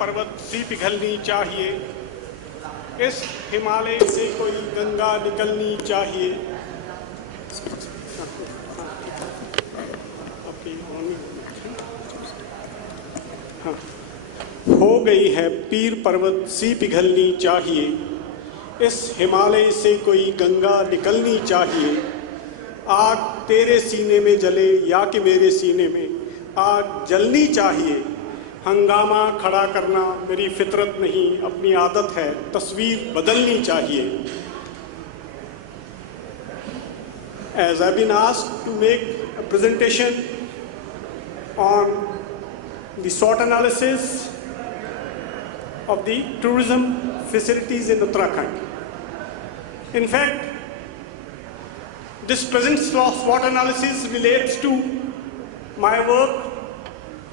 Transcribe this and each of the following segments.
पर्वत सी पिघलनी चाहिए, इस हिमालय से कोई गंगा निकलनी चाहिए। हाँ। हो गई है पीर पर्वत सी पिघलनी चाहिए, इस हिमालय से कोई गंगा निकलनी चाहिए। आग तेरे सीने में जले या कि मेरे सीने में आग जलनी चाहिए। हंगामा खड़ा करना मेरी फितरत नहीं, अपनी आदत है, तस्वीर बदलनी चाहिए। As I've been asked to make a presentation on the SWOT analysis of the tourism facilities in Uttarakhand. In fact, this present SWOT analysis relates to my work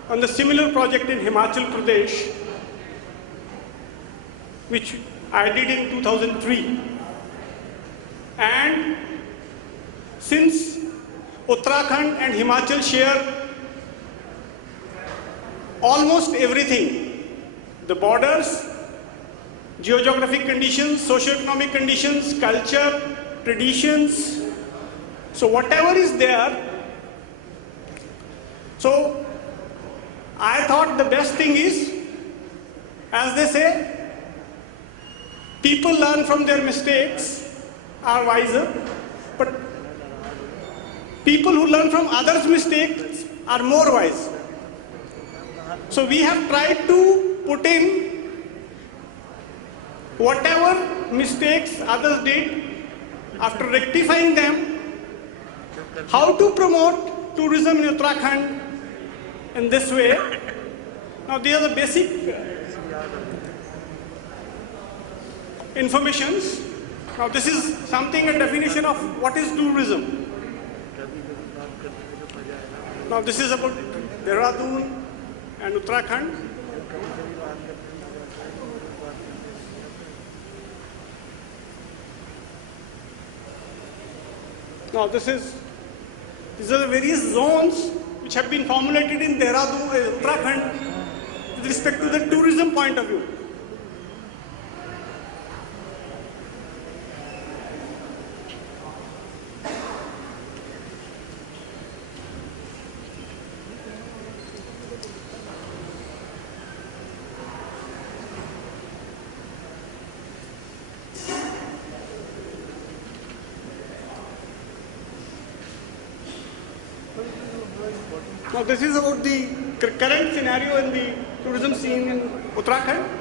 on the similar project in Himachal Pradesh, which I did in 2003. And since Uttarakhand and Himachal share almost everything, the borders, geographic conditions, socio-economic conditions, culture, traditions, so whatever is there, so I thought the best thing is, as they say, people learn from their mistakes, are wiser, but people who learn from others' mistakes are more wise. So we have tried to put in whatever mistakes others did, after rectifying them, how to promote tourism in Uttarakhand in this way. Now these are the basic informations. Now this is something, a definition of what is tourism. Now this is about Dehradun and Uttarakhand. Now these are the various zones which have been formulated in Dehradun, Uttarakhand, with respect to the tourism point of view. Now this is about the current scenario in the tourism scene in Uttarakhand.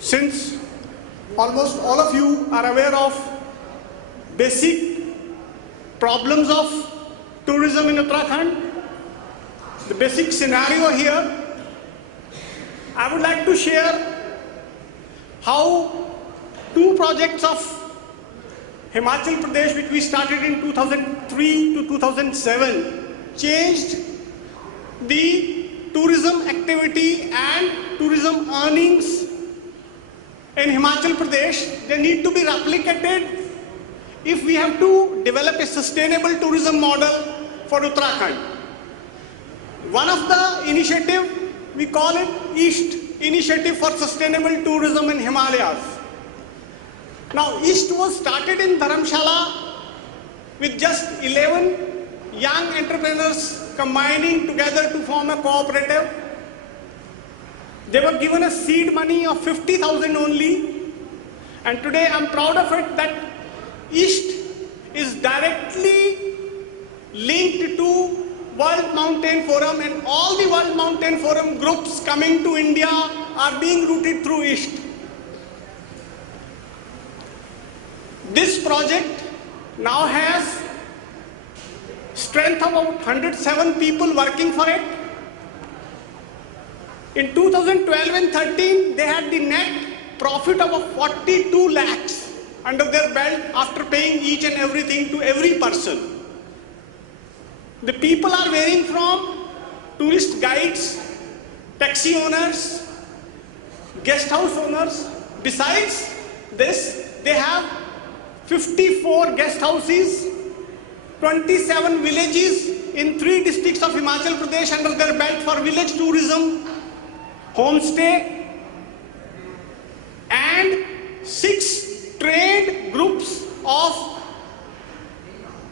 Since almost all of you are aware of basic problems of tourism in Uttarakhand, the basic scenario here, I would like to share how two projects of Himachal Pradesh, which we started in 2003 to 2007, changed the tourism activity and tourism earnings in Himachal Pradesh. They need to be replicated if we have to develop a sustainable tourism model for Uttarakhand. One of the initiative, we call it EAST, Initiative for Sustainable Tourism in Himalayas. Now EAST was started in Dharamshala with just 11 young entrepreneurs combining together to form a cooperative. They were given a seed money of 50,000 only, and today I'm proud of it that EAST is directly linked to World Mountain Forum, and all the World Mountain Forum groups coming to India are being routed through EAST. This project now has strength of about 107 people working for it. In 2012 and 13, they had the net profit of 42 lakhs under their belt after paying each and everything to every person. The people are varying from tourist guides, taxi owners, guest house owners. Besides this, they have 54 guest houses, 27 villages in 3 districts of Himachal Pradesh under their belt for village tourism, homestay, and 6 trained groups of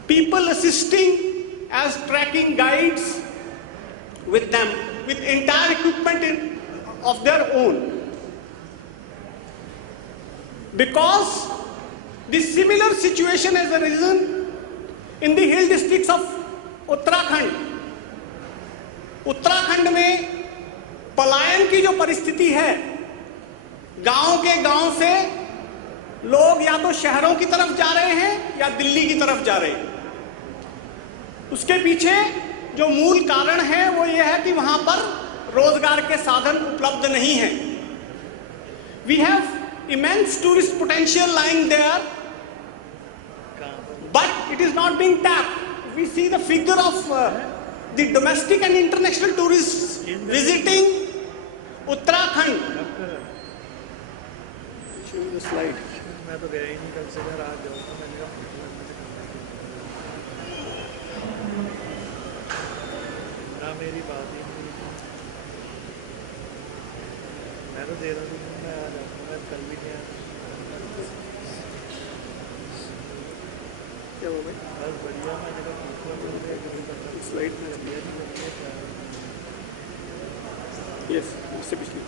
people assisting as tracking guides with them, with entire equipment of their own. Because this similar situation has arisen in the hill districts of Uttarakhand. Uttarakhand में पलायन की जो परिस्थिति है, गांव के गांव से लोग या तो शहरों की तरफ जा रहे हैं या दिल्ली की तरफ जा रहे हैं। उसके पीछे जो मूल कारण है वो ये है कि वहां पर रोजगार के साधन उपलब्ध नहीं हैं। We have immense tourist potential lying there, but it is not being tapped. We see the figure of the domestic and international tourists visiting Uttarakhand. Show me the slide. मैं तो गया ही नहीं कल से घर आ जाऊँ तो मैंने कहा ना मेरी बात ही नहीं, मैं तो दे रहा हूँ मैं आ जाऊँ, मैं कल भी नहीं आया। क्या हुआ भाई? बस बढ़िया, मैंने कहा पूछना स्लाइड में दिया नहीं क्या? यस, इससे पिछली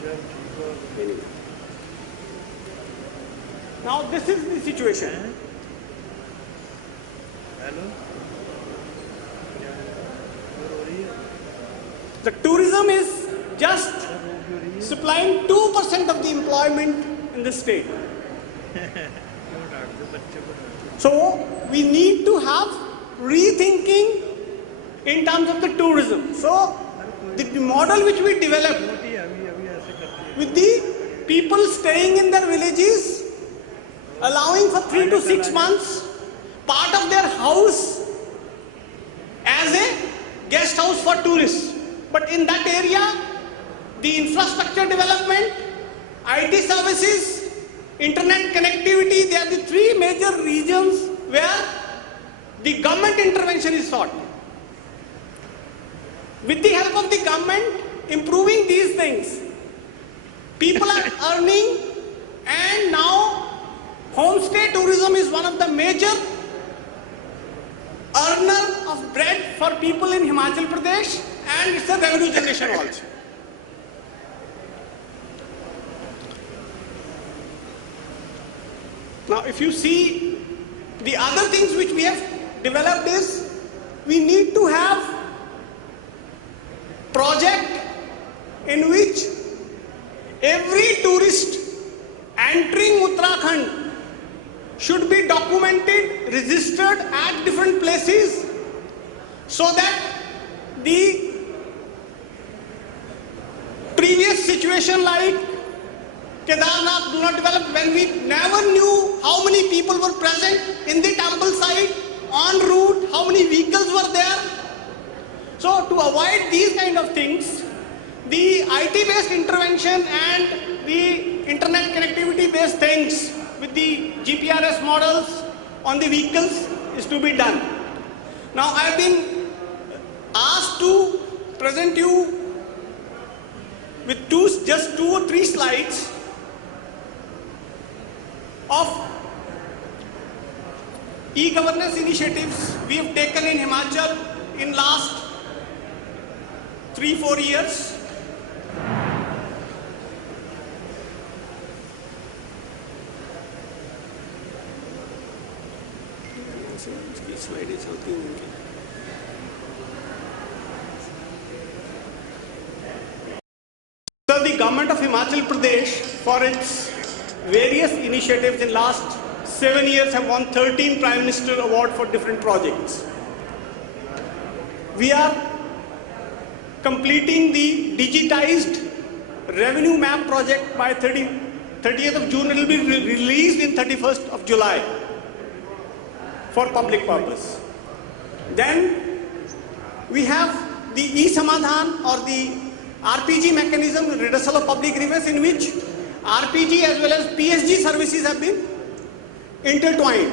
चल। Now this is the situation. Hello. The tourism is just supplying 2% of the employment in the state. So we need to have rethinking in terms of the tourism. So the model which we developed with the people staying in their villages, allowing for 3 to 6 months part of their house as a guest house for tourists. But in that area, the infrastructure development, IT services, internet connectivity, they are the 3 major regions where the government intervention is sought. With the help of the government improving these things, people are earning, and now homestay tourism is one of the major earner of bread for people in Himachal Pradesh, and it's a revenue generation also. Now if you see the other things which we have developed is, we need to have project in which every tourist entering Uttarakhand should be documented, registered at different places, so that the previous situation like Kedarnath do not develop, when we never knew how many people were present in the temple site, en route, how many vehicles were there. So to avoid these kind of things, the IT-based intervention and the internet connectivity-based things with the GPRS models on the vehicles is to be done. Now I have been asked to present you with just 2 or 3 slides of e-governance initiatives we have taken in Himachal in last 3-4 years. So the government of Himachal Pradesh, for its various initiatives in last 7 years, have won 13 Prime Minister Award for different projects. we are completing the digitized revenue map project by 30th of June. It will be released in 31st of July for public purpose. Then we have the e-Samadhan or the RPG mechanism, redressal of public grievance, in which RPG as well as PSG services have been intertwined.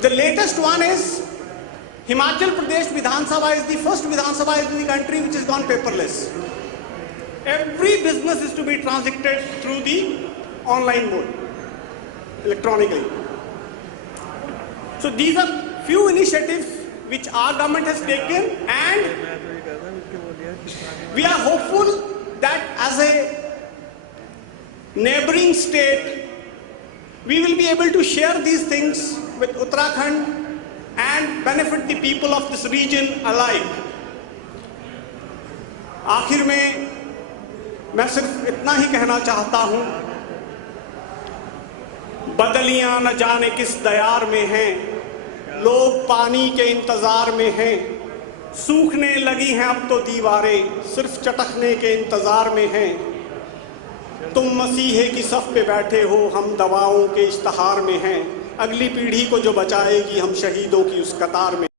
The latest one is Himachal Pradesh Vidhan Sabha is the first Vidhan Sabha in the country which has gone paperless. Every business is to be transacted through the online mode, electronically. So these are few initiatives which our government has taken, and we are hopeful that as a neighboring state, we will be able to share these things with Uttarakhand and benefit the people of this region alike. आखिर में मैं सिर्फ इतना ही कहना चाहता हूं, बदलियां न जाने किस दयार में हैं, लोग पानी के इंतजार में हैं, सूखने लगी हैं अब तो दीवारें, सिर्फ चटकने के इंतजार में हैं। तुम मसीहे की सफ पे बैठे हो, हम दवाओं के इश्तहार में हैं, अगली पीढ़ी को जो बचाएगी हम शहीदों की उस कतार में।